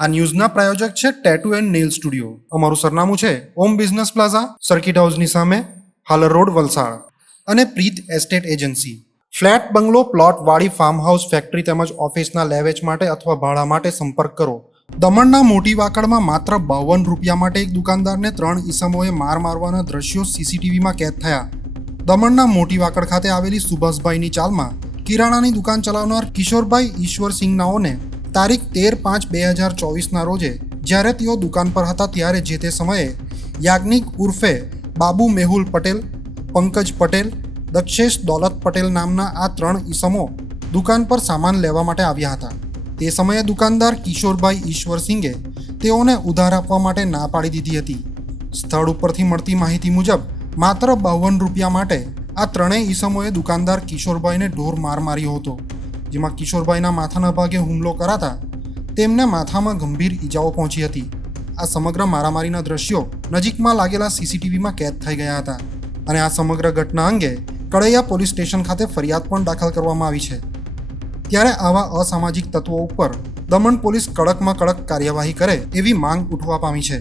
આ ન્યૂઝના પ્રાયોજક છે tattoo and nail studio અમારું સરનામું છે ઓમ બિઝનેસ પ્લાઝા સર્કિટ હાઉસની સામે, હાલર રોડ, વલસાડ. અને Preet estate agency flat, bungalow, plot, વાડી ફાર્મ હાઉસ ફેક્ટરી તેમજ ઓફિસના લેવેચ માટે અથવા ભાડા માટે સંપર્ક કરો. દમણના મોટી વાકડમાં માત્ર બાવન રૂપિયા માટે એક દુકાનદારને ત્રણ ઈસમોએ માર મારવાના દ્રશ્યો સીસીટીવીમાં કેદ થયા. દમણના મોટી વાકડ ખાતે આવેલી સુભાષભાઈની ચાલમાં કિરાણાની દુકાન ચલાવનાર કિશોરભાઈ ઈશ્વરસિંહ નાઓને તારીખ તેર પાંચ બે હજાર ચોવીસના રોજે જ્યારે તેઓ દુકાન પર હતા ત્યારે જે તે સમયે યાજ્ઞિક ઉર્ફે બાબુ મેહુલ પટેલ, પંકજ પટેલ, દક્ષેશ દોલત પટેલ નામના આ ત્રણ ઈસમો દુકાન પર સામાન લેવા માટે આવ્યા હતા. તે સમયે દુકાનદાર કિશોરભાઈ ઈશ્વરસિંગે તેઓને ઉધાર આપવા માટે ના પાડી દીધી હતી. સ્થળ ઉપરથી મળતી માહિતી મુજબ, માત્ર બાવન રૂપિયા માટે આ ત્રણેય ઈસમોએ દુકાનદાર કિશોરભાઈને ઢોર માર માર્યો હતો. જેમાં કિશોરભાઈના માથાના ભાગે હુમલો કરાતા તેમને માથામાં ગંભીર ઈજાઓ પહોંચી હતી. આ સમગ્ર મારામારીના દ્રશ્યો નજીકમાં લાગેલા સીસીટીવીમાં કેદ થઈ ગયા હતા અને આ સમગ્ર ઘટના અંગે કડૈયા પોલીસ સ્ટેશન ખાતે ફરિયાદ પણ દાખલ કરવામાં આવી છે. ત્યારે આવા અસામાજિક તત્વો ઉપર દમણ પોલીસ કડકમાં કડક કાર્યવાહી કરે એવી માંગ ઉઠવા પામી છે.